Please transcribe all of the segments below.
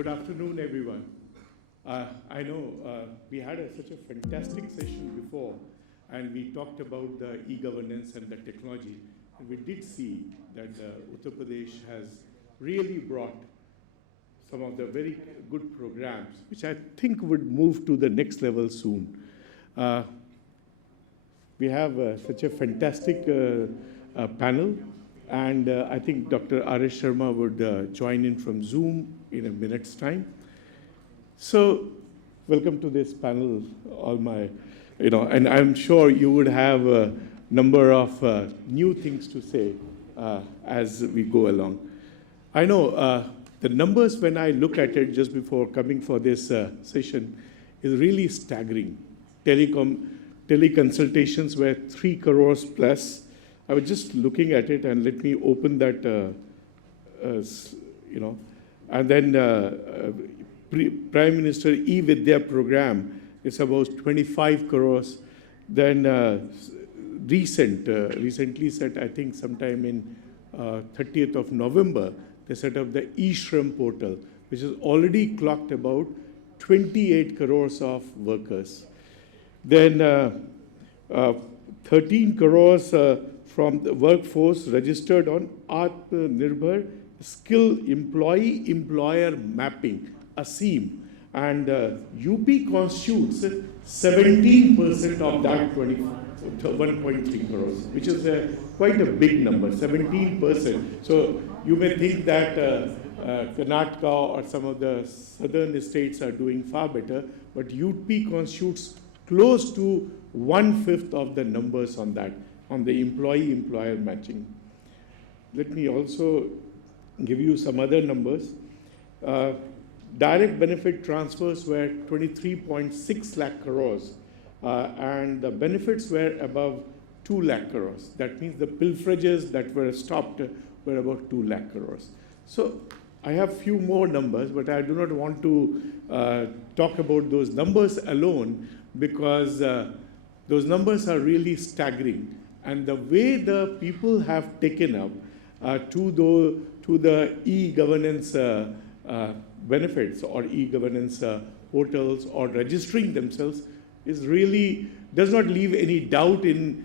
Good afternoon, everyone. I know we had such a fantastic session before, and we talked about the e-governance and the technology. And we did see that Uttar Pradesh has really brought some of the very good programs, which I think would move to the next level soon. We have such a fantastic panel, and I think Dr. R.S. Sharma would join in from Zoom in a minute's time. So, welcome to this panel, all my, and I'm sure you would have a number of new things to say as we go along. I know the numbers, when I look at it just before coming for this session, is really staggering. Teleconsultations were 3 crores plus. I was just looking at it, and let me open that, and then Prime Minister e-Vidya program is about 25 crores. Then recently set, I think sometime in 30th of November, they set up the eShram portal, which has already clocked about 28 crores of workers. Then 13 crores from the workforce registered on Atmanirbhar Skill Employee-Employer Mapping, ASEEM, and UP constitutes 17% of that 1.3 crores, which is quite a big number, 17%. So you may think that Karnataka or some of the southern states are doing far better, but UP constitutes close to 1/5 of the numbers on that, on the employee-employer matching. Let me also give you some other numbers. Direct benefit transfers were 23.6 lakh crores, and the benefits were above 2 lakh crores. That means the pilferages that were stopped were about 2 lakh crores. So I have few more numbers, but I do not want to talk about those numbers alone, because those numbers are really staggering. And the way the people have taken up to the e-governance benefits or e-governance portals or registering themselves is really, does not leave any doubt in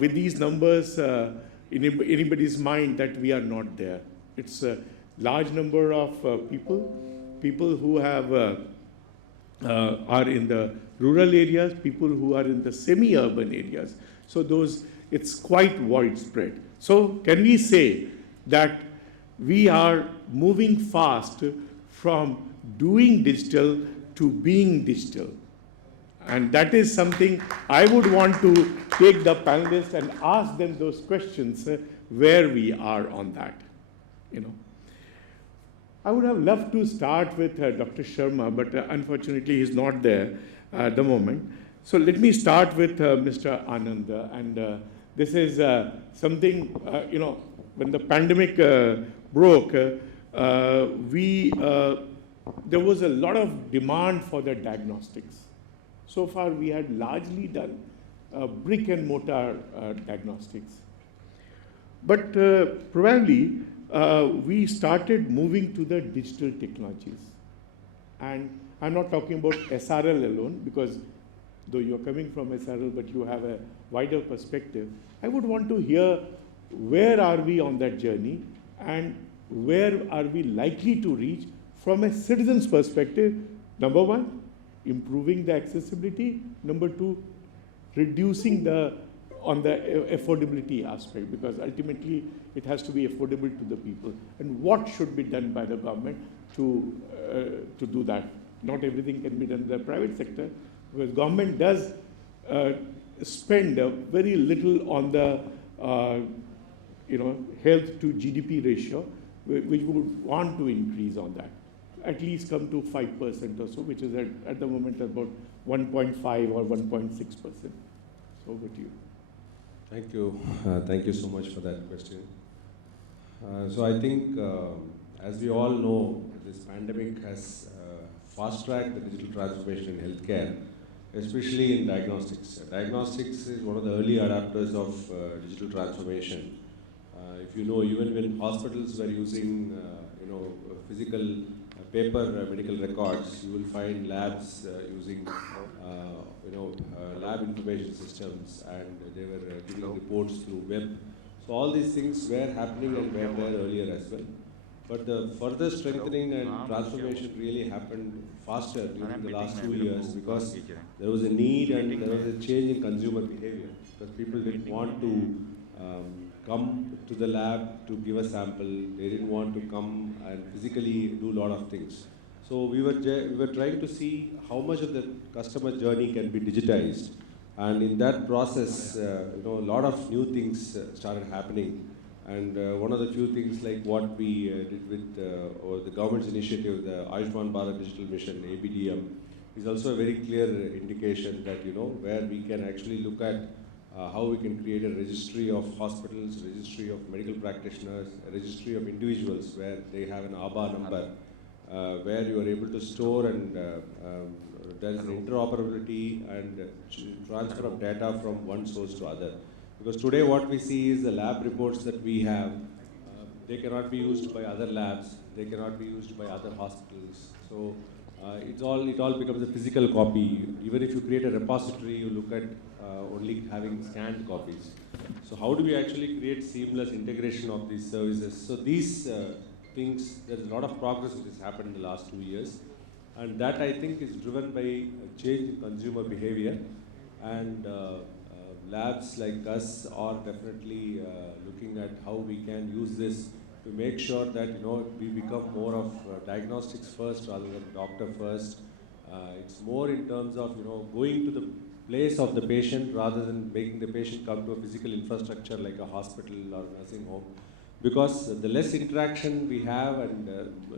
with these numbers in anybody's mind that we are not there. It's a large number of people who have are in the rural areas, people who are in the semi-urban areas. So it's quite widespread. So can we say that we are moving fast from doing digital to being digital? And that is something I would want to take the panelists and ask them those questions, where we are on that. I would have loved to start with Dr. Sharma, but unfortunately he's not there at the moment. So let me start with Mr. Anand. And this is something, when the pandemic broke, there was a lot of demand for the diagnostics. So far, we had largely done brick and mortar diagnostics. But probably, we started moving to the digital technologies. And I'm not talking about SRL alone, because though you're coming from SRL, but you have a wider perspective, I would want to hear where are we on that journey and where are we likely to reach from a citizen's perspective. Number one, improving the accessibility. Number two, reducing on the affordability aspect, because ultimately it has to be affordable to the people. And what should be done by the government to do that? Not everything can be done in the private sector, because government does spend very little on the health to GDP ratio, which we would want to increase on that. At least come to 5% or so, which is at the moment about 1.5 or 1.6%. So over to you. Thank you. Thank you so much for that question. So I think, as we all know, this pandemic has fast-tracked the digital transformation in healthcare, especially in diagnostics. Diagnostics is one of the early adapters of digital transformation. If you know, even when hospitals were using, physical paper medical records, you will find labs using lab information systems, and they were giving reports through web. So all these things were happening and were there earlier as well. But the further strengthening and transformation really happened faster during the last 2 years, because there was a need and there was a change in consumer behavior. Because people didn't want to come to the lab to give a sample. They didn't want to come and physically do a lot of things. So we were trying to see how much of the customer journey can be digitized. And in that process, a lot of new things started happening. And one of the few things like what we did with the government's initiative, the Ayushman Bharat Digital Mission, ABDM, is also a very clear indication that, where we can actually look at how we can create a registry of hospitals, registry of medical practitioners, a registry of individuals where they have an ABA number, where you are able to store and there is an interoperability and transfer of data from one source to other. Because today what we see is the lab reports that we have, they cannot be used by other labs, they cannot be used by other hospitals. So it all becomes a physical copy. Even if you create a repository, you look at only having scanned copies. So how do we actually create seamless integration of these services? So these things, there's a lot of progress which has happened in the last 2 years. And that, I think, is driven by a change in consumer behavior. And labs like us are definitely looking at how we can use this to make sure that we become more of diagnostics first rather than doctor first. It's more in terms of going to the place of the patient rather than making the patient come to a physical infrastructure like a hospital or nursing home. Because the less interaction we have and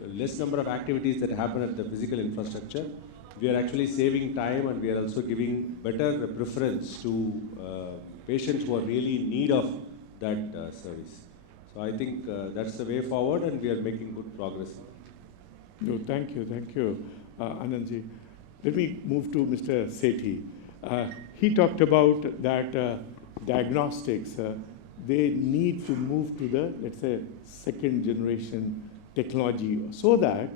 less number of activities that happen at the physical infrastructure, we are actually saving time, and we are also giving better preference to patients who are really in need of that service. So I think that's the way forward, and we are making good progress. No, thank you, Anandji. Let me move to Mr. Sethi. He talked about that diagnostics, they need to move to the, let's say, second generation technology, so that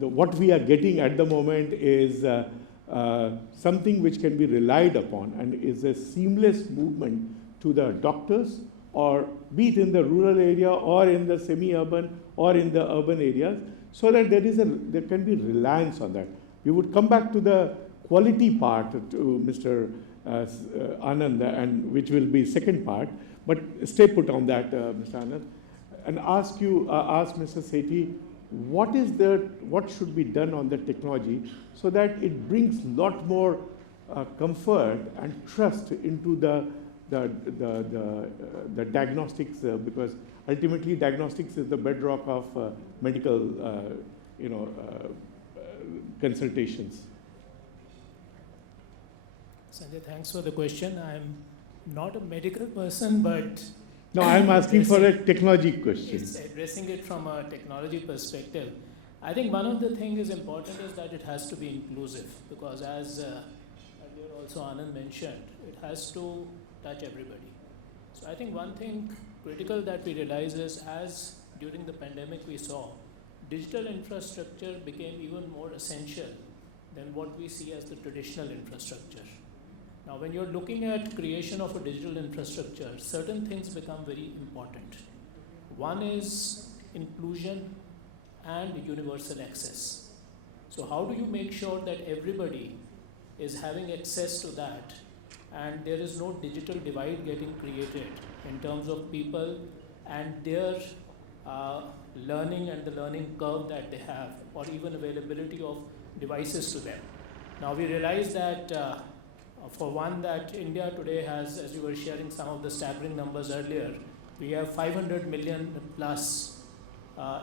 what we are getting at the moment is something which can be relied upon and is a seamless movement to the doctors, or be it in the rural area or in the semi-urban or in the urban areas, so that there can be reliance on that. We would come back to the quality part to Mr. Anand, and which will be second part, but stay put on that, Mr. Anand, and ask Mr. Sethi, what should be done on the technology so that it brings a lot more comfort and trust into the diagnostics, because ultimately diagnostics is the bedrock of medical consultations. Sanjay, thanks for the question. I'm not a medical person, but no, I'm asking for a technology question. It's addressing it from a technology perspective. I think one of the things is important is that it has to be inclusive, because as earlier also Anand mentioned, it has to touch everybody. So I think one thing critical that we realize is, as during the pandemic we saw, digital infrastructure became even more essential than what we see as the traditional infrastructure. Now, when you're looking at creation of a digital infrastructure, certain things become very important. One is inclusion and universal access. So how do you make sure that everybody is having access to that, and there is no digital divide getting created in terms of people and their learning and the learning curve that they have, or even availability of devices to them. Now, we realize that for one, that India today has, as you were sharing some of the staggering numbers earlier, we have 500 million plus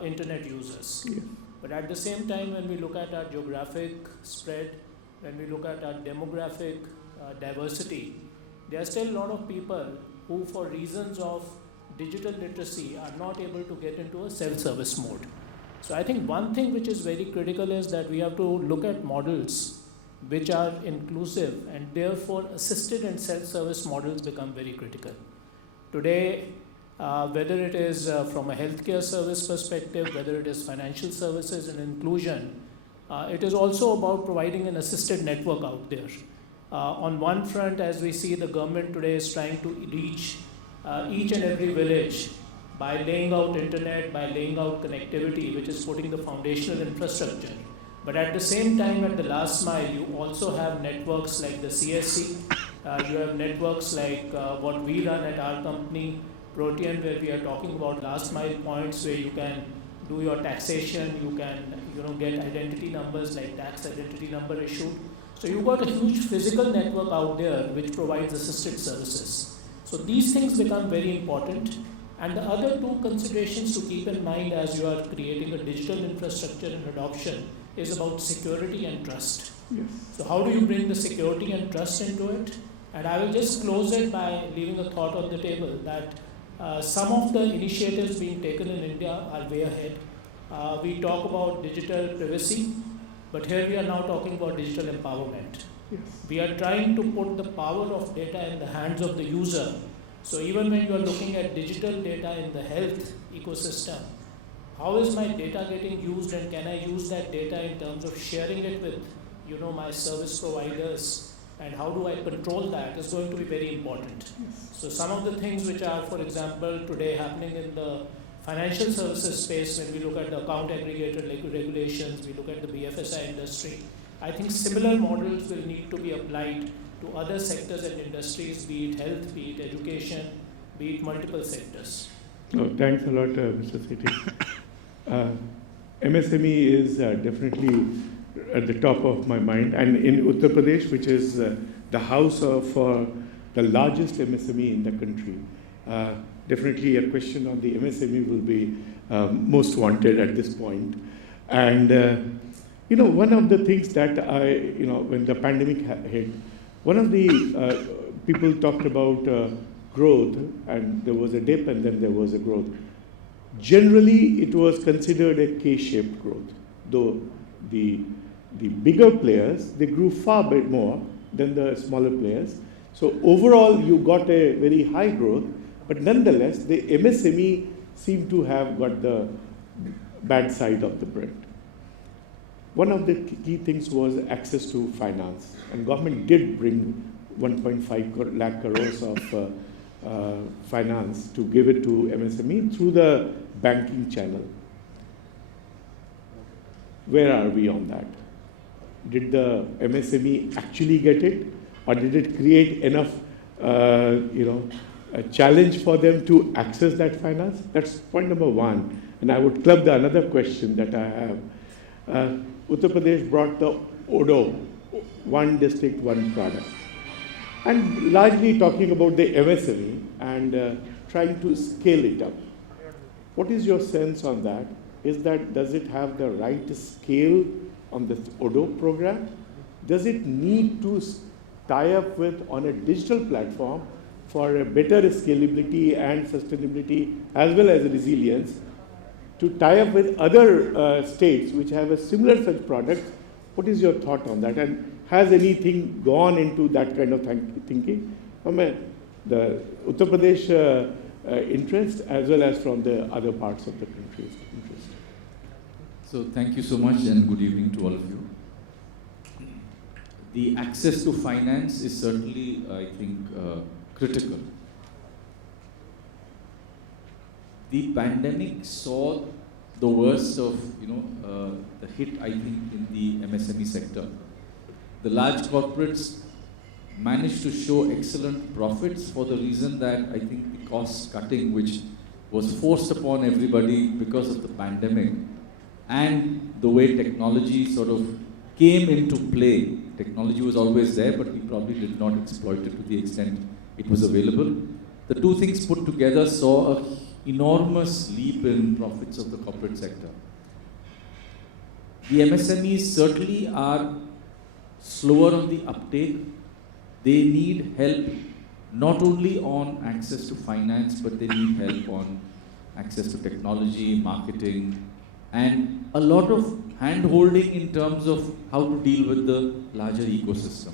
internet users. Yeah. But at the same time, when we look at our geographic spread, when we look at our demographic diversity, there are still a lot of people who, for reasons of digital literacy, are not able to get into a self-service mode. So I think one thing which is very critical is that we have to look at models which are inclusive, and therefore assisted and self-service models become very critical. Today, whether it is from a healthcare service perspective, whether it is financial services and inclusion. It is also about providing an assisted network out there. On one front, as we see, the government today is trying to reach each and every village by laying out internet, by laying out connectivity, which is putting the foundational infrastructure. But at the same time, at the last mile, you also have networks like the CSC. You have networks like what we run at our company, Protean, where we are talking about last mile points where you can do your taxation, you can get identity numbers like tax identity number issued. So you've got a huge physical network out there which provides assisted services. So these things become very important. And the other two considerations to keep in mind as you are creating a digital infrastructure and adoption is about security and trust. Yes. So how do you bring the security and trust into it? And I will just close it by leaving a thought on the table that some of the initiatives being taken in India are way ahead. We talk about digital privacy, but here we are now talking about digital empowerment. Yes. We are trying to put the power of data in the hands of the user. So even when you are looking at digital data in the health ecosystem, how is my data getting used, and can I use that data in terms of sharing it with my service providers, and how do I control that is going to be very important. So some of the things which are, for example, today happening in the financial services space, when we look at the account aggregator regulations, we look at the BFSI industry, I think similar models will need to be applied to other sectors and industries, be it health, be it education, be it multiple sectors. Oh, thanks a lot, Mr. Sethi. MSME is definitely at the top of my mind. And in Uttar Pradesh, which is the house of the largest MSME in the country, definitely a question on the MSME will be most wanted at this point. And, one of the things that when the pandemic hit, one of the people talked about growth, and there was a dip and then there was a growth. Generally, it was considered a K-shaped growth, though the bigger players, they grew far bit more than the smaller players. So overall, you got a very high growth, but nonetheless, the MSME seemed to have got the bad side of the bread. One of the key things was access to finance, and government did bring 1.5 lakh crores of finance to give it to MSME through the banking channel. Where are we on that? Did the MSME actually get it, or did it create enough, a challenge for them to access that finance? That's point number one. And I would club the another question that I have. Uttar Pradesh brought the ODO, one district, one product. And largely talking about the MSME and trying to scale it up. What is your sense on that? Does it have the right scale on the ODO program? Does it need to tie up with on a digital platform for a better scalability and sustainability as well as resilience, to tie up with other states which have a similar such product? What is your thought on that? And has anything gone into that kind of thinking from the Uttar Pradesh interest as well as from the other parts of the country's interest? So thank you so much and good evening to all of you. The access to finance is certainly, I think, critical. The pandemic saw the worst of, the hit, I think, in the MSME sector. The large corporates managed to show excellent profits for the reason that I think the cost cutting, which was forced upon everybody because of the pandemic, and the way technology sort of came into play. Technology was always there, but we probably did not exploit it to the extent it was available. The two things put together saw an enormous leap in profits of the corporate sector. The MSMEs certainly are slower on the uptake. They need help not only on access to finance, but they need help on access to technology, marketing, and a lot of hand-holding in terms of how to deal with the larger ecosystem.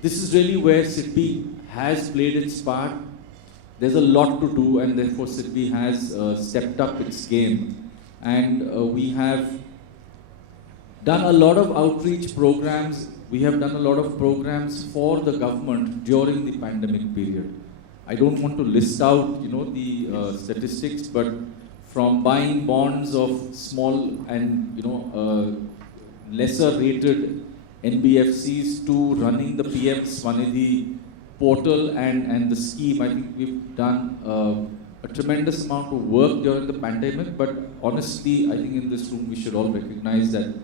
This is really where SIDBI has played its part. there's a lot to do, and therefore SIDBI has stepped up its game. And we have done a lot of outreach programs. We have done a lot of programs for the government during the pandemic period. I don't want to list out, the statistics, but from buying bonds of small and, lesser rated NBFCs to running the PM Swanidhi portal and the scheme, I think we've done a tremendous amount of work during the pandemic, but honestly, I think in this room we should all recognize that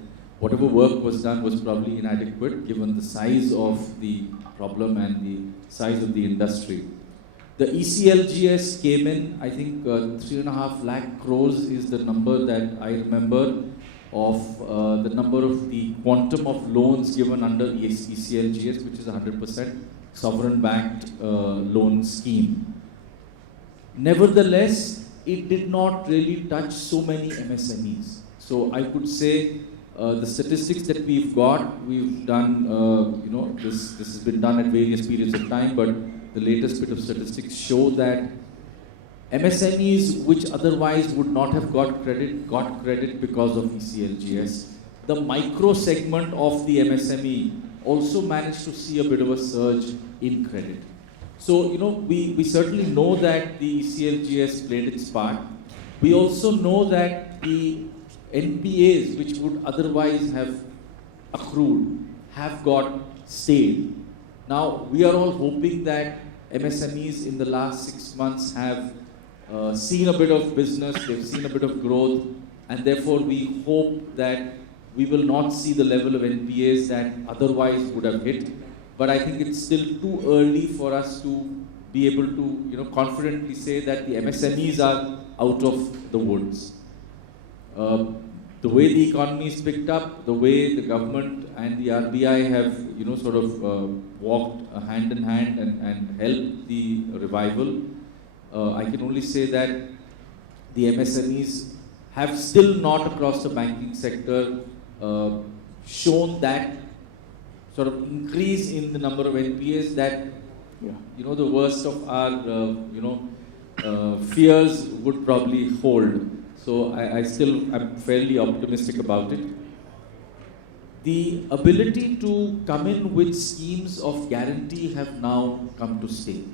whatever work was done was probably inadequate given the size of the problem and the size of the industry. The ECLGS came in, I think 3.5 lakh crores is the number that I remember of the number of the quantum of loans given under ECLGS, which is 100% sovereign-backed loan scheme. Nevertheless, it did not really touch so many MSMEs. So I could say the statistics that we've done, this has been done at various periods of time, but the latest bit of statistics show that MSMEs which otherwise would not have got credit because of ECLGS. The micro segment of the MSME also managed to see a bit of a surge in credit. So, we certainly know that the ECLGS played its part. We also know that the NPAs which would otherwise have accrued have got stayed. Now, we are all hoping that MSMEs in the last 6 months have seen a bit of business, they've seen a bit of growth, and therefore we hope that we will not see the level of NPAs that otherwise would have hit. But I think it's still too early for us to be able to, confidently say that the MSMEs are out of the woods. The way the economy is picked up, the way the government and the RBI have, sort of walked hand in hand and helped the revival, I can only say that the MSMEs have still not across the banking sector shown that sort of increase in the number of NPAs that, the worst of our, fears would probably hold. So I'm fairly optimistic about it. The ability to come in with schemes of guarantee have now come to stay.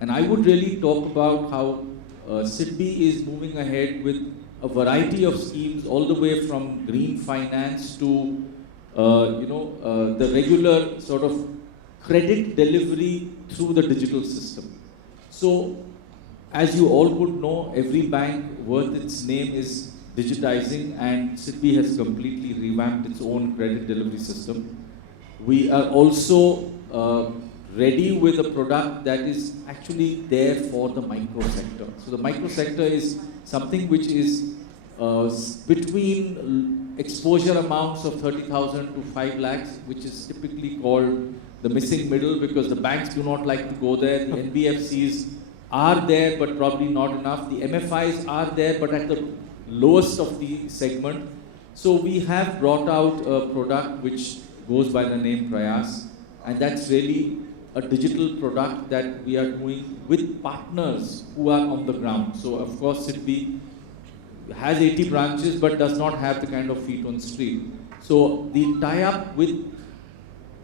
And I would really talk about how SIDBI is moving ahead with a variety of schemes all the way from green finance to the regular sort of credit delivery through the digital system. So, as you all would know, every bank worth its name is digitizing, and SIDBI has completely revamped its own credit delivery system. We are also ready with a product that is actually there for the micro sector. So the micro sector is something which is between exposure amounts of 30,000 to 5 lakhs, which is typically called the missing middle because the banks do not like to go there. The NBFCs are there, but probably not enough. The MFIs are there, but at the lowest of the segment. So we have brought out a product which goes by the name Prayas, and that's really a digital product that we are doing with partners who are on the ground. So of course SIDBI has 80 branches, but does not have the kind of feet on the street. So the tie-up with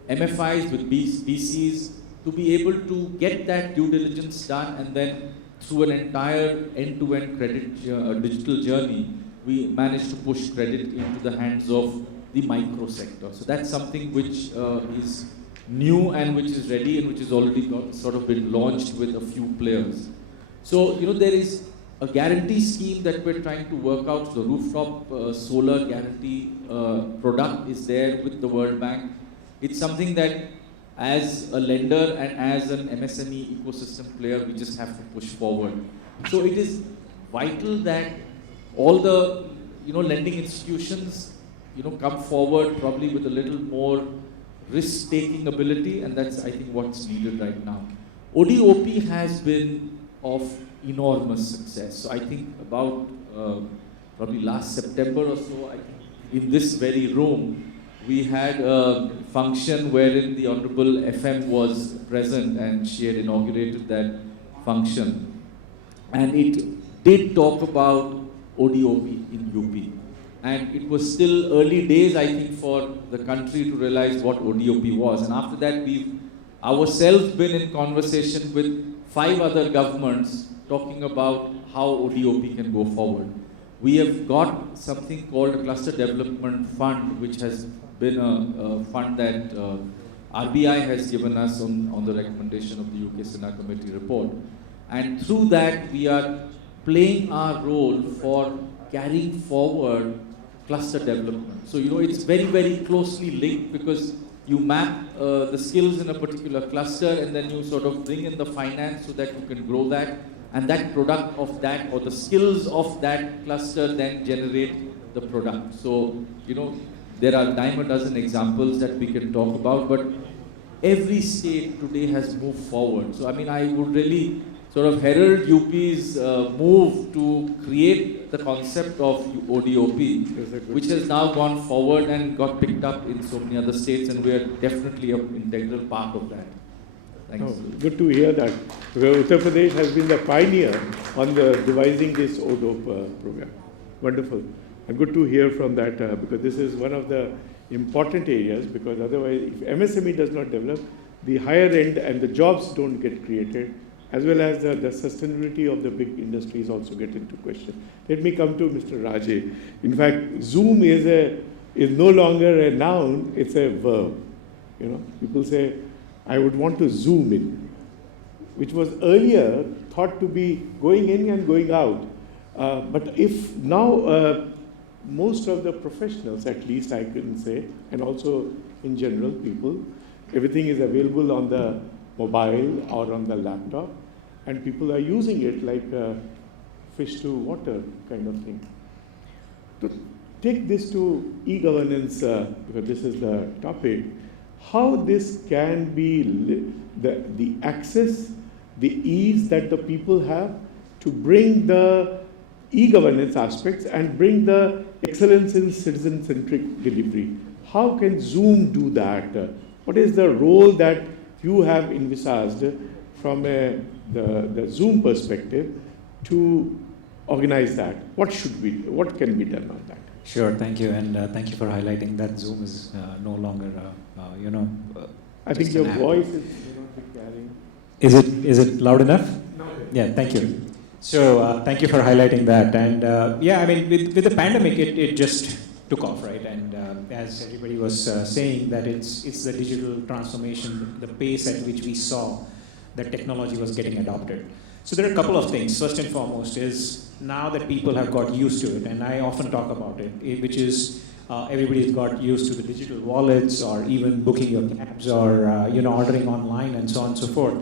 MFIs, with BCs, to be able to get that due diligence done, and then through an entire end-to-end credit digital journey, we managed to push credit into the hands of the micro sector. So that's something which is new and which is ready and which has already sort of been launched with a few players. So, there is a guarantee scheme that we're trying to work out. The rooftop solar guarantee product is there with the World Bank. It's something that as a lender and as an MSME ecosystem player, we just have to push forward. So it is vital that all the lending institutions come forward probably with a little more risk-taking ability, and that's I think what's needed right now. ODOP has been of enormous success. So I think about probably last September or so, I think in this very room, we had a function wherein the Honorable FM was present and she had inaugurated that function. and it did talk about ODOP in UP. And it was still early days, I think, for the country to realize what ODOP was. And after that, we've ourselves been in conversation with 5 other governments talking about how ODOP can go forward. We have got something called a Cluster Development Fund, which has been a fund that RBI has given us on the recommendation of the UK Senate Committee report. And through that, we are playing our role for carrying forward cluster development. So, it's very, very closely linked, because you map the skills in a particular cluster, and then you sort of bring in the finance so that you can grow that. And that product of that, or the skills of that cluster, then generate the product. So, there are dime a dozen examples that we can talk about, but every state today has moved forward. So, I would really sort of herald UP's move to create the concept of ODOP, which has now gone forward and got picked up in so many other states, and we are definitely an integral part of that. Thanks. Good to hear that. Uttar Pradesh has been the pioneer on the devising this ODOP program. Wonderful. And good to hear from that, because this is one of the important areas, because otherwise, if MSME does not develop, the higher end and the jobs don't get created, as well as the sustainability of the big industries also get into question. Let me come to Mr. Raje. In fact, Zoom is no longer a noun, it's a verb. People say, I would want to zoom in, which was earlier thought to be going in and going out. But if now most of the professionals, at least I can say, and also in general people, everything is available on the mobile or on the laptop, and people are using it like fish to water kind of thing. To take this to e-governance, because this is the topic, how this can be the access, the ease that the people have to bring the e-governance aspects and bring the excellence in citizen-centric delivery. How can Zoom do that? What is the role that you have envisaged from the Zoom perspective to organize that? What can be done on that? Sure, thank you, and thank you for highlighting that Zoom is no longer, I think your voice is carrying. Is it loud enough? No. Yeah, thank you. So thank you for highlighting that, and with the pandemic, it just took off, right? And as everybody was saying, that it's the digital transformation, the pace at which we saw that technology was getting adopted. So there are a couple of things. First and foremost is now that people have got used to it, and I often talk about it, which is everybody's got used to the digital wallets, or even booking your cabs, or ordering online, and so on and so forth.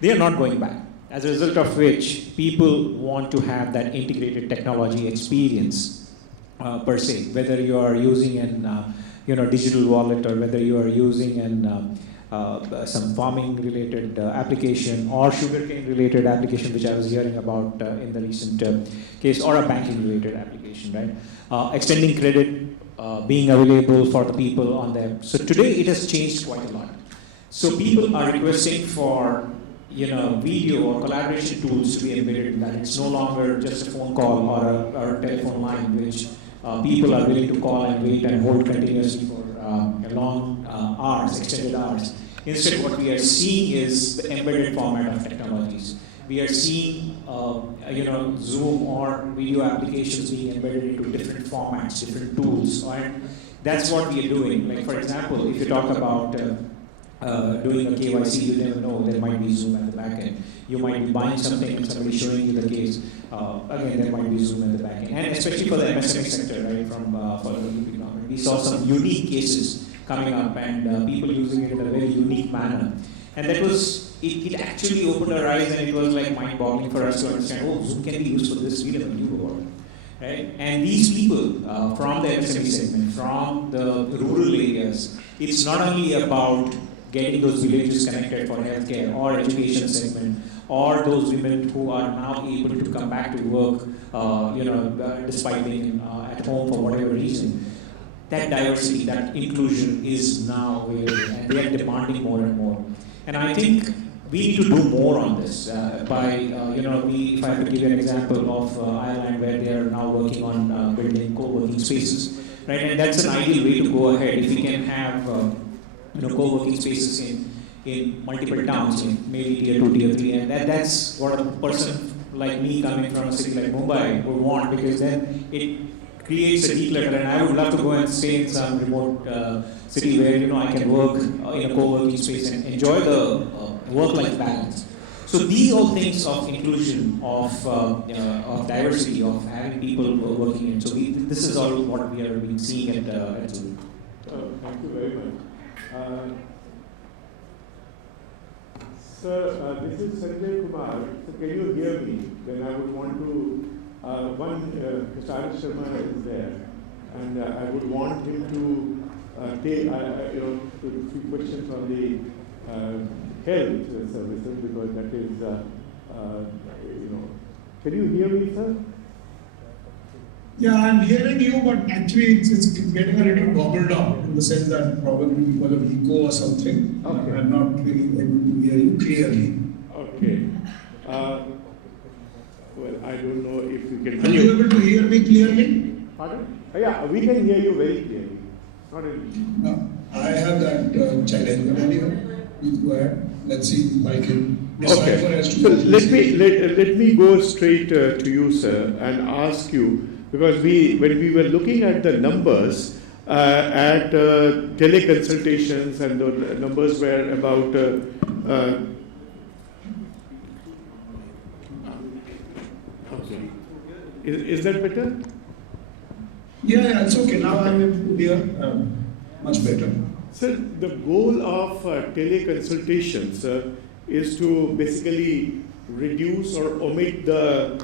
They are not going back. As a result of which, people want to have that integrated technology experience per se, whether you are using an digital wallet, or whether you are using some farming related application, or sugarcane related application, which I was hearing about in the recent case, or a banking related application, right? Extending credit being available for the people on them. So today it has changed quite a lot. So people are requesting for video or collaboration tools to be embedded in that. It's no longer just a phone call or a telephone line, which people are willing to call and wait and hold continuously for long hours, extended hours. Instead, what we are seeing is the embedded format of technologies. We are seeing Zoom or video applications being embedded into different formats, different tools, and that's what we are doing. Like, for example, if you talk about doing a KYC, you never know, there might be Zoom at the back end. You might be buying something and somebody showing you the case. Again, there might be Zoom at the back end. And especially for the MSME sector, right, for the government, we saw some unique cases coming up, and people using it in a very unique manner. And that was, it actually opened our eyes, and it was like mind-boggling for us to understand, oh, Zoom can be used for this, we never knew about it. Right? And these people from the MSME segment, from the rural areas, it's not only about getting those villages connected for healthcare or education segment, or those women who are now able to come back to work, despite being at home for whatever reason. That diversity, that inclusion is now available, and they are demanding more and more. And I think we need to do more on this. If I have to give you an example of Ireland, where they are now working on building co-working spaces, right? And that's an ideal way to go ahead. If we can have co-working spaces in multiple towns, in maybe tier 2, tier 3, and that's what a person like me coming from a city like Mumbai would want, because then it creates a declutter, and I would love to go and stay in some remote city where I can work in a co-working space and enjoy the work-life balance. So these all things of inclusion, of diversity, of having people working in. So this is all what we are been seeing at Zurich. Thank you very much. Sir, this is Sanjay Kumar. So can you hear me? Then I would want to, Mr. Sharma is there, and I would want him to take a few questions on the health services, because that is, can you hear me, sir? Yeah, I'm hearing you, but actually it's getting a little gobbled up, in the sense that probably because of echo or something. Okay. I'm not really able to hear you clearly. Okay. Well, I don't know if you can Are you able to hear me clearly? Pardon? Yeah, we can hear you very clearly. Not an No, I have that challenge, but anyway, please go ahead. Let's see if I can decipher Okay. as to So what you say. let me go straight to you, sir, and ask you, because when we were looking at the numbers at teleconsultations, and the numbers were about okay. Is that better? Yeah, it's okay. Now I'm able to hear much better. Sir, the goal of teleconsultations is to basically reduce or omit the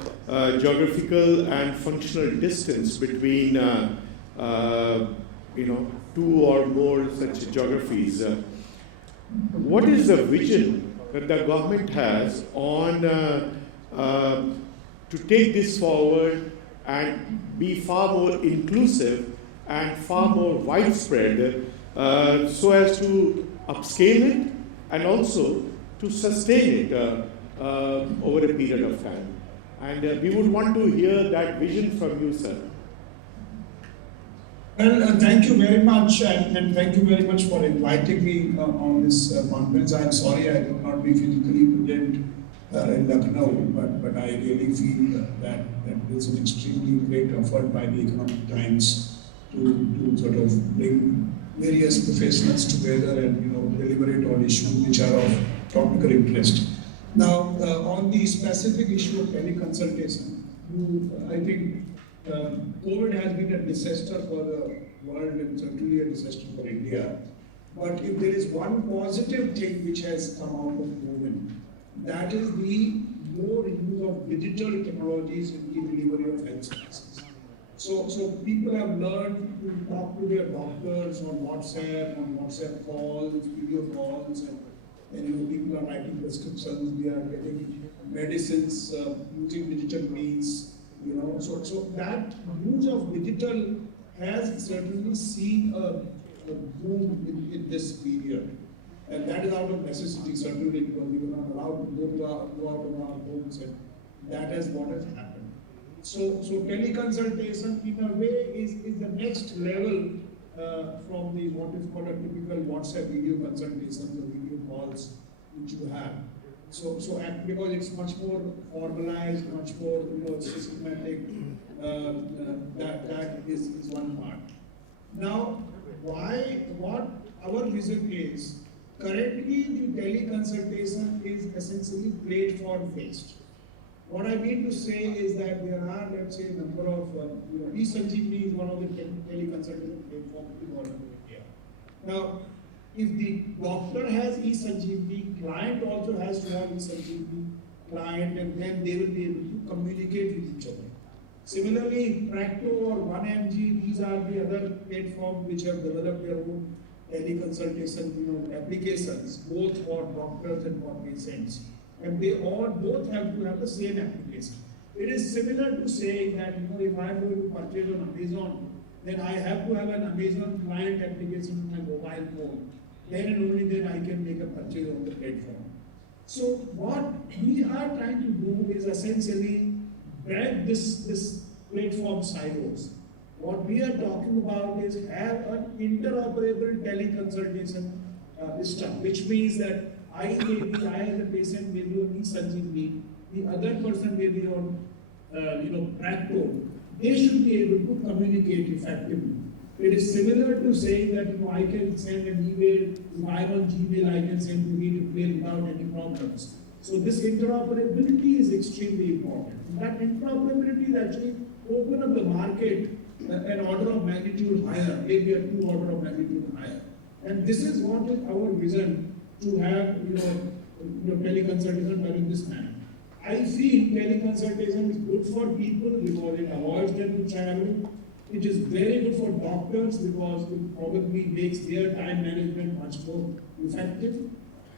geographical and functional distance between two or more such geographies. What is the vision that the government has on to take this forward and be far more inclusive and far more widespread, so as to upscale it and also to sustain it over a period of time? And we would want to hear that vision from you, sir. Well, thank you very much, and thank you very much for inviting me on this conference. I'm sorry I could not be physically present in Lucknow, but I really feel that it's an extremely great effort by the Economic Times to sort of bring various professionals together and deliberate on issues which are of topical interest. Now, on the specific issue of teleconsultation, I think COVID has been a disaster for the world and certainly a disaster for India. But if there is one positive thing which has come out of COVID, that is the more use of digital technologies in the delivery of health services. So people have learned to talk to their doctors on WhatsApp calls, video calls, and people are writing prescriptions, they are getting medicines using digital means. So that use of digital has certainly seen a boom in this period. And that is out of necessity, certainly, because we were not allowed to go out of our homes, and that is what has happened. So teleconsultation, in a way, is the next level from the what is called a typical WhatsApp video consultations or video calls which you have. So because it's much more formalized, much more systematic, that is one part. Now, what our vision is, currently the teleconsultation is essentially platform-based. What I mean to say is that there are, let's say, a number of, eSanjeevani is one of the teleconsultation platforms in India. Now, if the doctor has eSanjeevani, client also has to have eSanjeevani client, and then they will be able to communicate with each other. Similarly, Practo or 1MG, these are the other platforms which have developed their own teleconsultation applications, both for doctors and for patients. And they both have to have the same application. It is similar to saying that if I am going to purchase on Amazon, then I have to have an Amazon client application on my mobile phone. Then and only then I can make a purchase on the platform. So what we are trying to do is essentially break this platform silos. What we are talking about is have an interoperable teleconsultation system, which means that I as a patient may be on eSanjeevani, the other person may be on Practo. They should be able to communicate effectively. It is similar to saying that I can send an email, if I'm on Gmail, I can send to mail without any problems. So this interoperability is extremely important. And that interoperability is actually open up the market an order of magnitude higher, maybe a 2 order of magnitude higher. And this is what is our vision to have teleconsultation done in this manner. I feel teleconsultation is good for people because it avoids them to travel. It is very good for doctors because it probably makes their time management much more effective.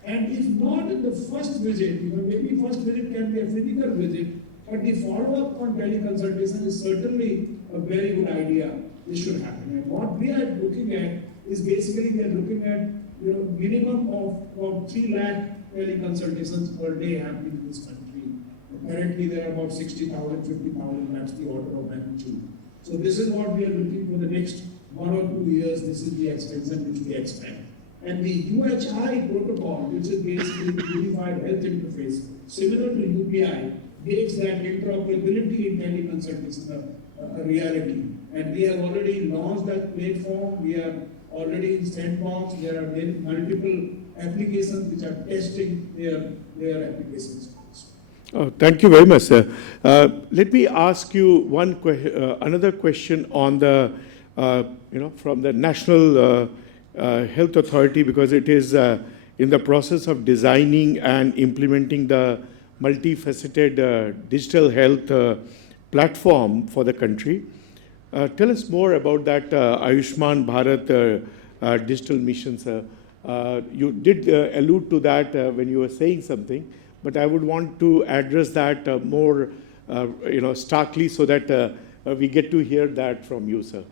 And if not in the first visit, maybe first visit can be a physical visit, but the follow-up on teleconsultation is certainly a very good idea. This should happen. And what we are looking at is basically we are looking at minimum of 3 lakh teleconsultations per day happening in this country. Currently there are about 60,000, 50,000, that's the order of magnitude. So this is what we are looking for the next 1 or 2 years. This is the extension which we expect. And the UHI protocol, which is basically the Unified Health Interface, similar to UPI, makes that interoperability in teleconsultation a reality. And we have already launched that platform. We are already in sandbox. There are multiple applications which are testing their applications. Oh, thank you very much, sir. Let me ask you another question on the, from the National Health Authority, because it is in the process of designing and implementing the multifaceted digital health platform for the country. Tell us more about that Ayushman Bharat digital mission, sir. You did allude to that when you were saying something, but I would want to address that more, starkly, so that we get to hear that from you, sir.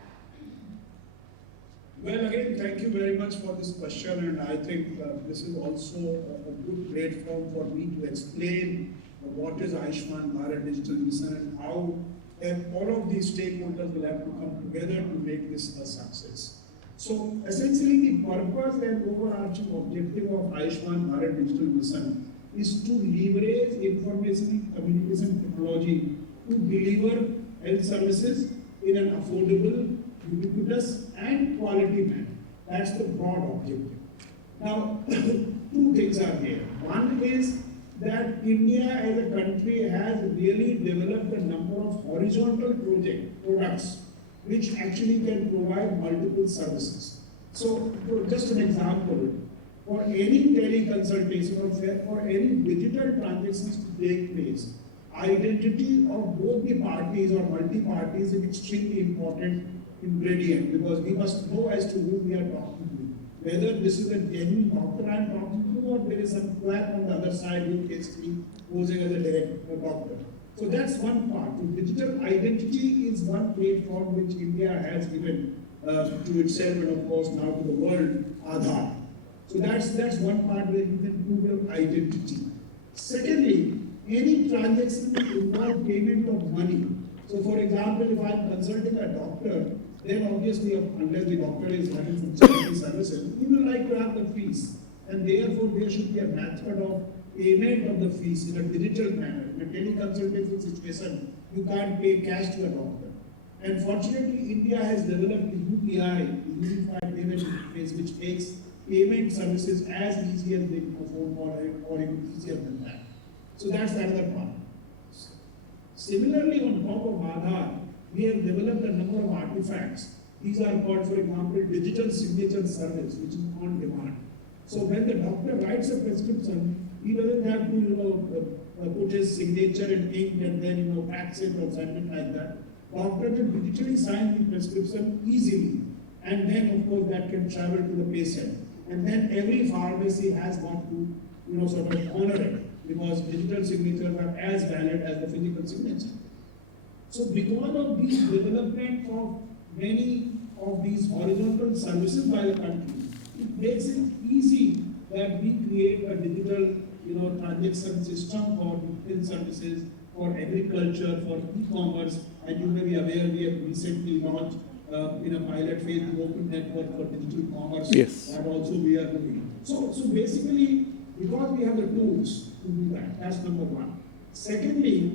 Well, again, thank you very much for this question, and I think this is also a good platform for me to explain what is Ayushman Bharat Digital Mission and how all of these stakeholders will have to come together to make this a success. So, essentially, the purpose and overarching objective of Ayushman Bharat Digital Mission is to leverage information and communication technology to deliver health services in an affordable, ubiquitous, and quality manner. That's the broad objective. Now, 2 things are here. One is that India as a country has really developed a number of horizontal products which actually can provide multiple services. So, just an example, for any teleconsultation or for any digital transactions to take place, identity of both the parties or multi-parties is extremely important ingredient, because we must know as to who we are talking to, whether this is a genuine doctor I am talking to or there is some quack on the other side who is basically posing as a direct doctor. So that's one part. So digital identity is one platform which India has given to itself and of course now to the world, Aadhaar. So that's one part where you can prove your identity. Secondly, any transaction involve payment of money. So for example, if I'm consulting a doctor, then obviously unless the doctor is having some charity services, we will like to have the fees. And therefore there should be a method of payment of the fees in a digital manner. In a teleconsultation situation, you can't pay cash to a doctor. And fortunately, India has developed the UPI, the Unified Payment Interface, which makes payment services as easy as making a phone call or even easier than that. So that's another part. Similarly, on top of Aadhaar, we have developed a number of artifacts. These are called, for example, digital signature service, which is on demand. So when the doctor writes a prescription, he doesn't have to, put his signature in ink and then, fax it or send it like that. Doctor can digitally sign the prescription easily, and then, of course, that can travel to the patient. And then every pharmacy has got to, sort of honor it, because digital signatures are as valid as the physical signature. So because of these development of many of these horizontal services by the country, it makes it easy that we create a digital transaction system for digital services, for agriculture, for e-commerce. And you may be aware, we have recently launched in a pilot phase the open network for digital commerce. Yes. That also we are doing. So basically, because we have the tools to do that, that's number one. Secondly,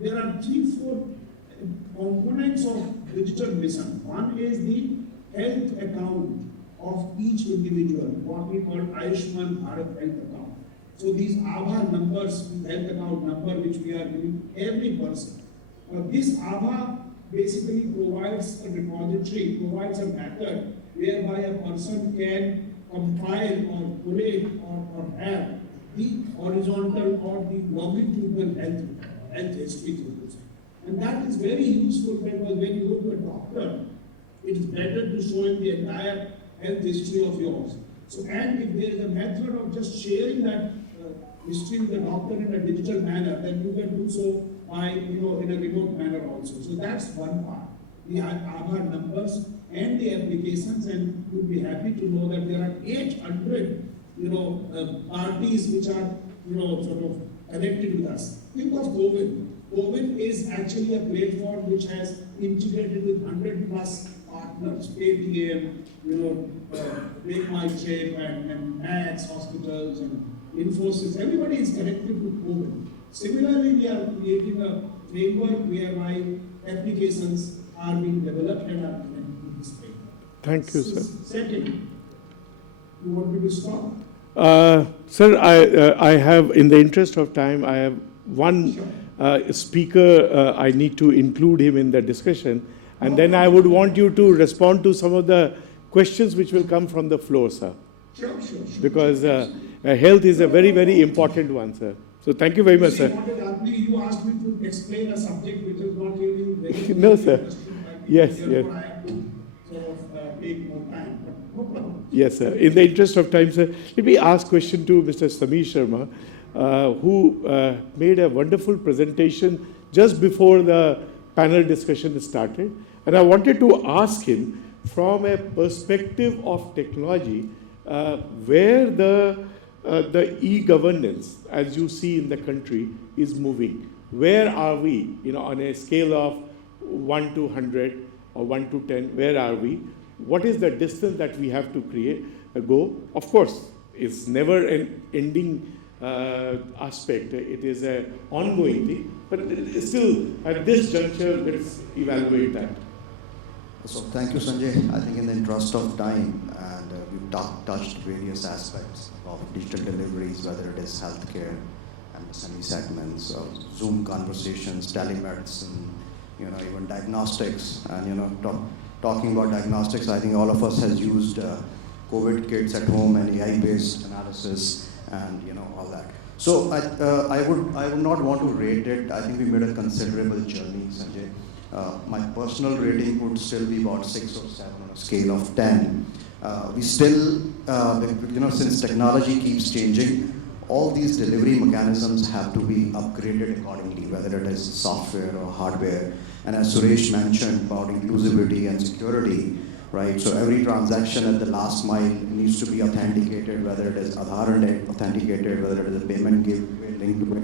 there are 3-4 components of digital mission. One is the health account of each individual, what we call Ayushman Bharat health account. So these Aadhaar numbers, health account number which we are giving every person. This Aadhaar basically provides a repository, provides a method whereby a person can compile or collate or have the horizontal or the longitudinal health history. And that is very useful because when you go to a doctor, it is better to show him the entire health history of yours. So, and if there is a method of just sharing that history with the doctor in a digital manner, then you can do so by, in a remote manner also. So that's one part. We have Aadhaar numbers and the applications, and you'll be happy to know that there are 800, parties which are, sort of connected with us. Think of COVID. COVID is actually a platform which has integrated with 100+ partners, Paytm, Make My Trip, and Max Hospitals, and Infosys. Everybody is connected to COVID. Similarly, we are creating a framework whereby applications are being developed and are connected to this framework. Thank you, sir. Second, you want me to stop? Sir, I have, in the interest of time, I have one speaker. I need to include him in the discussion. And then I would want you to respond to some of the questions which will come from the floor, sir. Sure. Because health is a very, very important one, sir. So thank you very much, sir. You asked me to explain a subject which is not really very No, sir. Yes. I have to sort of take more time, but no problem. Yes, sir. In the interest of time, sir, let me ask question to Mr. Sharma, who made a wonderful presentation just before the panel discussion started. And I wanted to ask him, from a perspective of technology, where the e-governance, as you see in the country, is moving. Where are we, on a scale of 1 to 100 or 1 to 10, where are we? What is the distance that we have to go? Of course, it's never an ending aspect. It is an ongoing thing, but still, at this juncture, let's evaluate that. So thank you, Sanjay. I think in the interest of time, and we've touched various aspects of digital deliveries, whether it is healthcare and SME segments, Zoom conversations, telemedicine, even diagnostics. And talking about diagnostics, I think all of us has used COVID kits at home and AI-based analysis and all that. So I would not want to rate it. I think we made a considerable journey, Sanjay. My personal rating would still be about 6 or 7 on a scale of 10. We still, since technology keeps changing, all these delivery mechanisms have to be upgraded accordingly, whether it is software or hardware. And as Suresh mentioned about inclusivity and security, right? So every transaction at the last mile needs to be authenticated, whether it is Aadhaar authenticated, whether it is a payment gateway linked to it.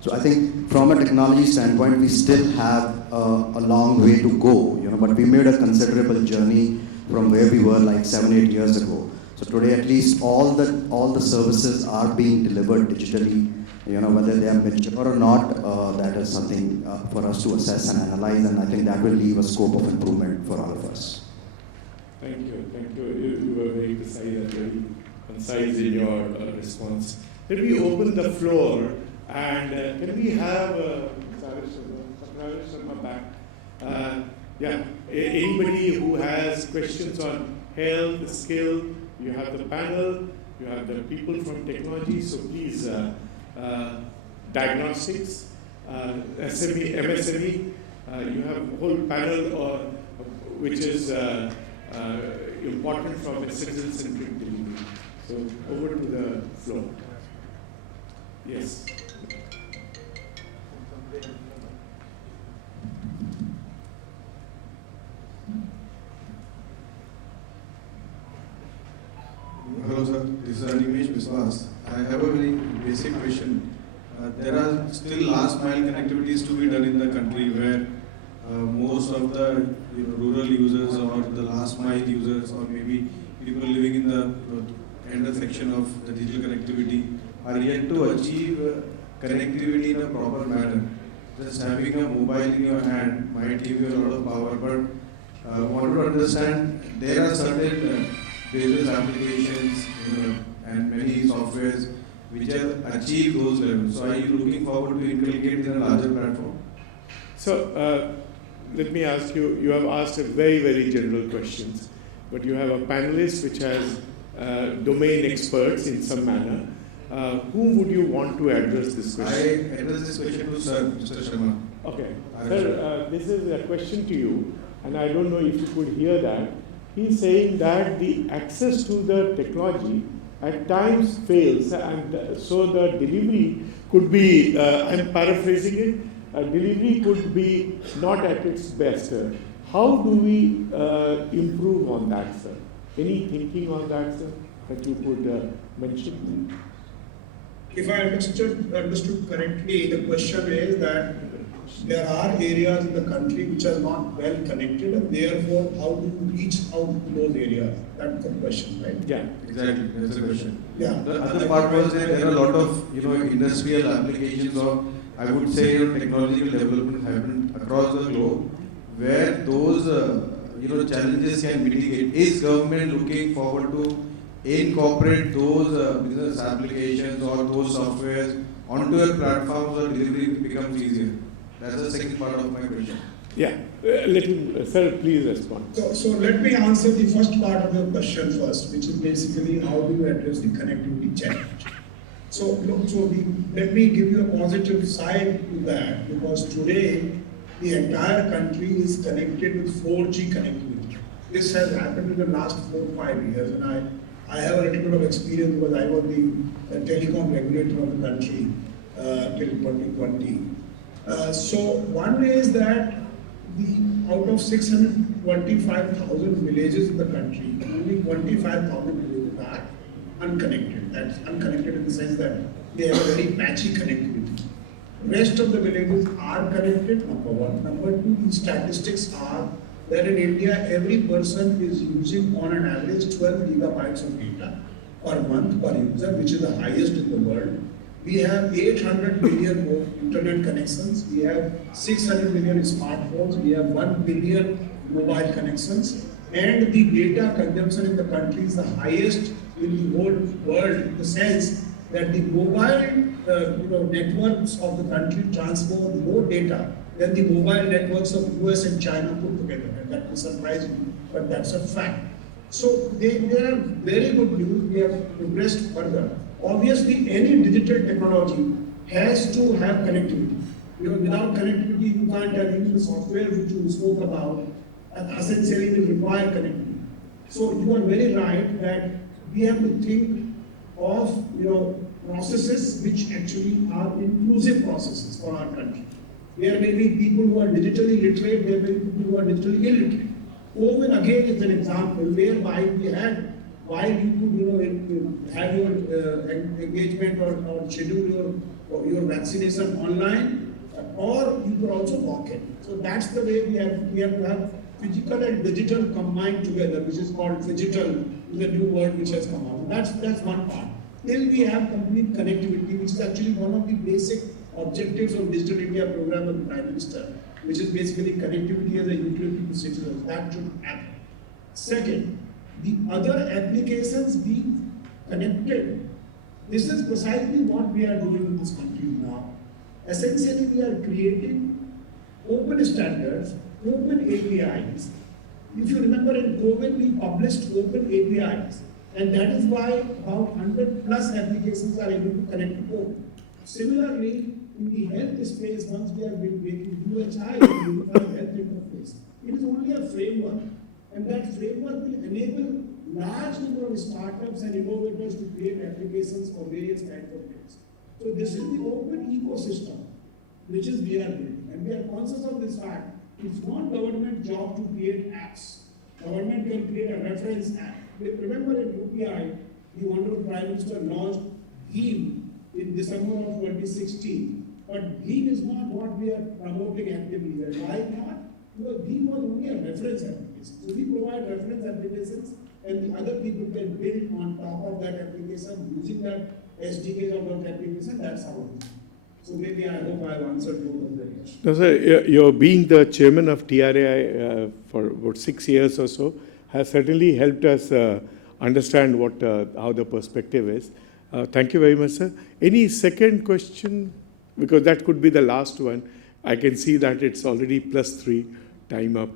So I think from a technology standpoint, we still have a long way to go, but we made a considerable journey from where we were like 7-8 years ago. So today, at least all the services are being delivered digitally, whether they are mature or not, that is something for us to assess and analyze, and I think that will leave a scope of improvement for all of us. Thank you. You were very precise and very concise in your response. Let me open the floor, and can we have Sharma back? Anybody who has questions on health, skill, you have the panel, you have the people from technology, so please, diagnostics, SME, MSME, you have a whole panel which is important from a citizen-centric delivery. So over to the floor. Yes. Hello sir, this is Animesh Biswas. I I have a very basic question. There are still last mile connectivities to be done in the country where most of the rural users or the last mile users or maybe people living in the intersection of the digital connectivity are yet to achieve connectivity in a proper manner. Just having a mobile in your hand might give you a lot of power, but I want to understand there are certain business applications and many softwares which have achieved those levels. So are you looking forward to inculcate in a larger platform? So let me ask you, you have asked a very, very general questions, but you have a panelist which has domain experts in some manner. Whom would you want to address this question? I address this question to Sir, Mr. Sharma. Okay. Sir, this is a question to you, and I don't know if you could hear that. He's saying that the access to the technology at times fails, and so the delivery could be, I'm paraphrasing it, delivery could be not at its best. How do we improve on that, sir? Any thinking on that, sir, that you could mention? If I understood correctly, the question is that there are areas in the country which are not well connected, and therefore how do you reach out to those areas? That's the question, right? Yeah, exactly. That's the question. Yeah. The other part was that there are a lot of industrial applications, or I would say technological development happened across the globe, where those challenges can mitigate. Is government looking forward to incorporate those business applications or those softwares onto your platforms so delivery becomes easier? That's the second part of my question. Yeah, let him, sir, please respond. So let me answer the first part of your question first, which is basically how do you address the connectivity challenge. Let me give you a positive side to that, because today the entire country is connected with 4G connectivity. This has happened in the last 4 or 5 years, and I have a little bit of experience because I was the telecom regulator of the country till 2020. So one is that out of 625,000 villages in the country, only 25,000 villages are unconnected. That's unconnected in the sense that they have a very patchy connectivity. Rest of the villages are connected, number one. Number two, the statistics are that in India, every person is using on an average 12 gigabytes of data per month per user, which is the highest in the world. We have 800 million internet connections. We have 600 million smartphones. We have 1 billion mobile connections. And the data consumption in the country is the highest in the whole world, in the sense that the mobile networks of the country transport more data than the mobile networks of US and China put together. And that will surprise you, but that's a fact. So they are very good news. We have progressed further. Obviously, any digital technology has to have connectivity. Without connectivity, you can't have even the software which you spoke about, and essentially will require connectivity. So you are very right that we have to think of processes which actually are inclusive processes for our country. There may be people who are digitally literate, there may be people who are digitally illiterate. COVID again is an example whereby we had, while you could have your engagement or schedule your vaccination online, or you could also walk in. So that's the way we have to have physical and digital combined together, which is called phygital, is a new word which has come out. That's one part. Till we have complete connectivity, which is actually one of the basic objectives of Digital India program of the Prime Minister, which is basically connectivity as a utility to citizens. That should happen. Second, the other applications being connected. This is precisely what we are doing in this country now. Essentially, we are creating open standards, open APIs. If you remember in COVID, we published open APIs, and that is why about 100 plus applications are able to connect to code. Similarly, in the health space, once we have been making UHI, Unified Health Interface, it is only a framework, and that framework will enable large number of startups and innovators to create applications for various kinds of things. So this is the open ecosystem, which is we are building, and we are conscious of this fact. It's not government job to create apps. Government can create a reference app. Remember in UPI, the Honorable Prime Minister launched BHEEM in December of 2016. But BHEEM is not what we are promoting actively. Why not? Because BHEEM was only a reference application. So we provide reference applications and the other people can build on top of that application using that SDKs of that application. That's how it is. So maybe I hope I've answered both of the questions. No, sir, you're being the chairman of TRAI for about 6 years or so has certainly helped us understand what how the perspective is. Thank you very much, sir. Any second question? Because that could be the last one. I can see that it's already +3, time up.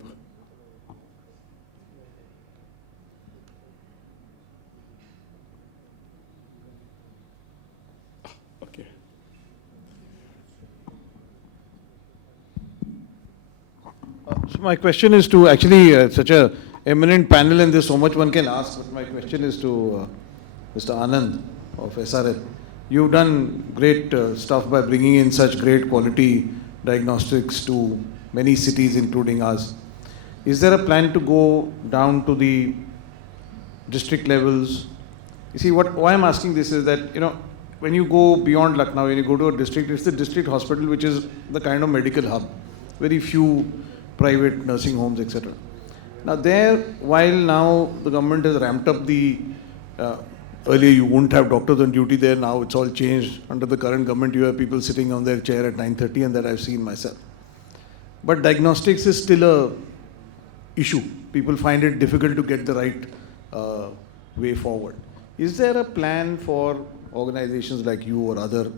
Okay. So my question is to actually such a eminent panel, and there's so much one can ask, but my question is to Mr. Anand of SRL. You've done great stuff by bringing in such great quality diagnostics to many cities, including ours. Is there a plan to go down to the district levels? You see, why I'm asking this is that, when you go beyond Lucknow, when you go to a district, it's the district hospital which is the kind of medical hub. Very few private nursing homes, etc. Now there, while now the government has ramped up the, earlier you wouldn't have doctors on duty there, now it's all changed. Under the current government, you have people sitting on their chair at 9:30, and that I've seen myself. But diagnostics is still a issue. People find it difficult to get the right way forward. Is there a plan for organizations like you or other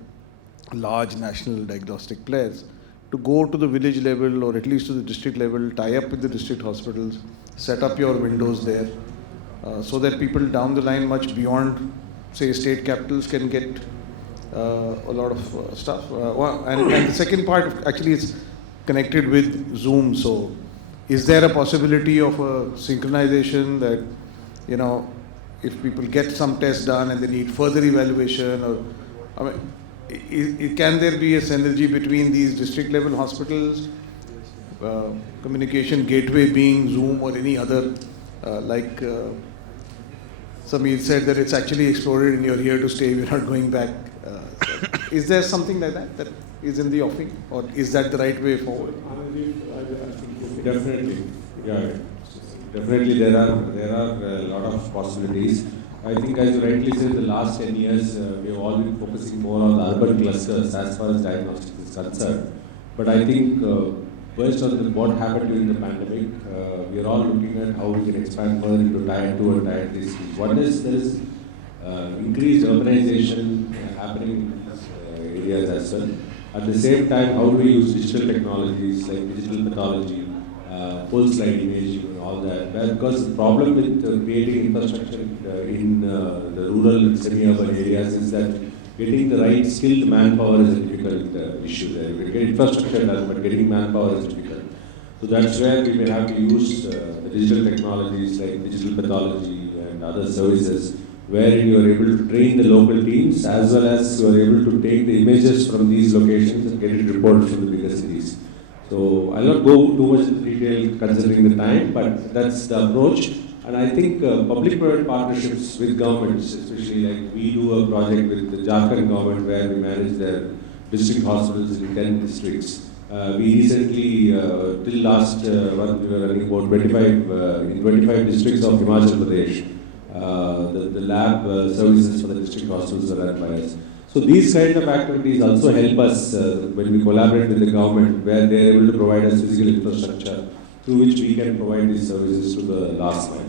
large national diagnostic players to go to the village level or at least to the district level, tie up with the district hospitals, set up your windows there, so that people down the line, much beyond, say, state capitals, can get a lot of stuff? And the second part actually is connected with Zoom. So is there a possibility of a synchronization that, if people get some tests done and they need further evaluation, or, can there be a synergy between these district level hospitals, communication gateway being Zoom or any other, like Sameer said that it's actually exploded and you're here to stay, we're not going back. Is there something like that is in the offing, or is that the right way forward? Definitely, yeah. Definitely, there are a lot of possibilities. I think, as you rightly said, the last 10 years we have all been focusing more on the urban clusters as far as diagnostics is concerned. But I think, based on what happened during the pandemic, we are all looking at how we can expand further into Tier 2 and Tier 3 cities. One is there is increased urbanization happening in these areas as well. At the same time, how do we use digital technologies like digital pathology, full slide imaging and all that? Because the problem with creating infrastructure in the rural semi-urban areas is that getting the right skilled manpower is a difficult issue there. We get infrastructure done, but getting manpower is difficult. So that's where we may have to use the digital technologies like digital pathology and other services, wherein you are able to train the local teams as well as you are able to take the images from these locations and get it reported from the bigger cities. So I'll not go too much into detail considering the time, but that's the approach. And I think public-private partnerships with governments, especially like we do a project with the Jharkhand government where we manage their district hospitals in 10 districts. We recently, till last month, we were running about 25 districts of Himachal Pradesh. The lab services for the district hospitals are run by us. So these kind of activities also help us when we collaborate with the government, where they are able to provide us physical infrastructure through which we can provide these services to the last mile.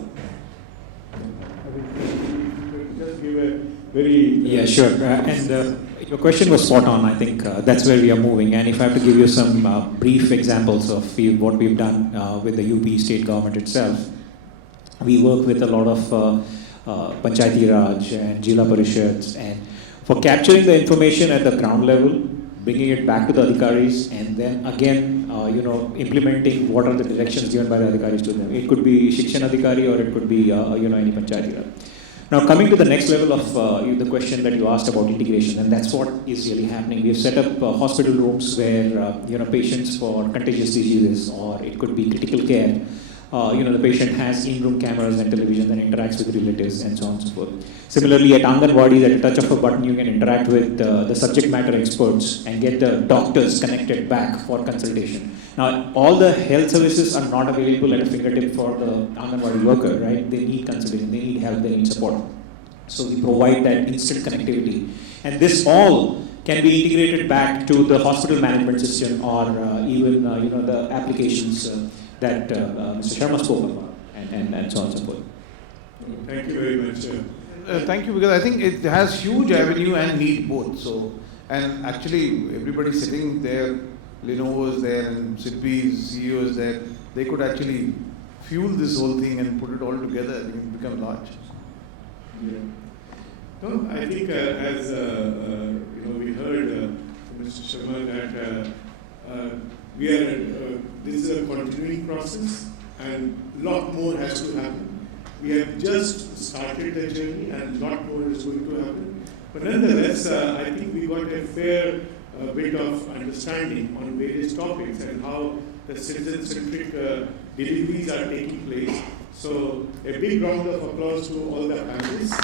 Just give a very... Yeah, sure. And your question was spot on. I think that's where we are moving. And if I have to give you some brief examples of what we've done with the UP state government itself, we work with a lot of Panchayati Raj and Jila Parishads, and for capturing the information at the ground level, bringing it back to the adhikaris, and then again, implementing what are the directions given by the adhikaris to them. It could be Shikshan Adhikari or it could be, any Panchayati Raj. Now, coming to the next level of the question that you asked about integration, and that's what is really happening. We've set up hospital rooms where, patients for contagious diseases, or it could be critical care, The patient has in-room cameras and television and interacts with relatives and so on and so forth. Similarly, at Anganwadis, at a touch of a button, you can interact with the subject matter experts and get the doctors connected back for consultation. Now, all the health services are not available at a fingertip for the Anganwadi worker, right? They need consultation, they need help, they need support. So we provide that instant connectivity. And this all can be integrated back to the hospital management system or even the applications that Mr. Sharma spoke about and so on and so forth. Thank you very much. Thank you, because I think it has huge avenue and need both. So, and actually everybody sitting there, Lenovo is there and SIDBI's CEO is there, they could actually fuel this whole thing and put it all together and become large. Yeah. No, I think as we heard from Mr. Sharma that this is a continuing process and a lot more has to happen. We have just started the journey and a lot more is going to happen. But nonetheless, I think we got a fair bit of understanding on various topics and how the citizen-centric deliveries are taking place. So a big round of applause to all the panelists.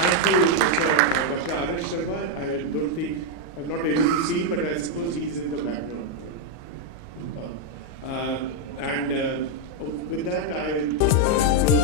And to Dr. Anand Sharma, I don't think, I'm not able to see, but I suppose he's in the background. With that, I will close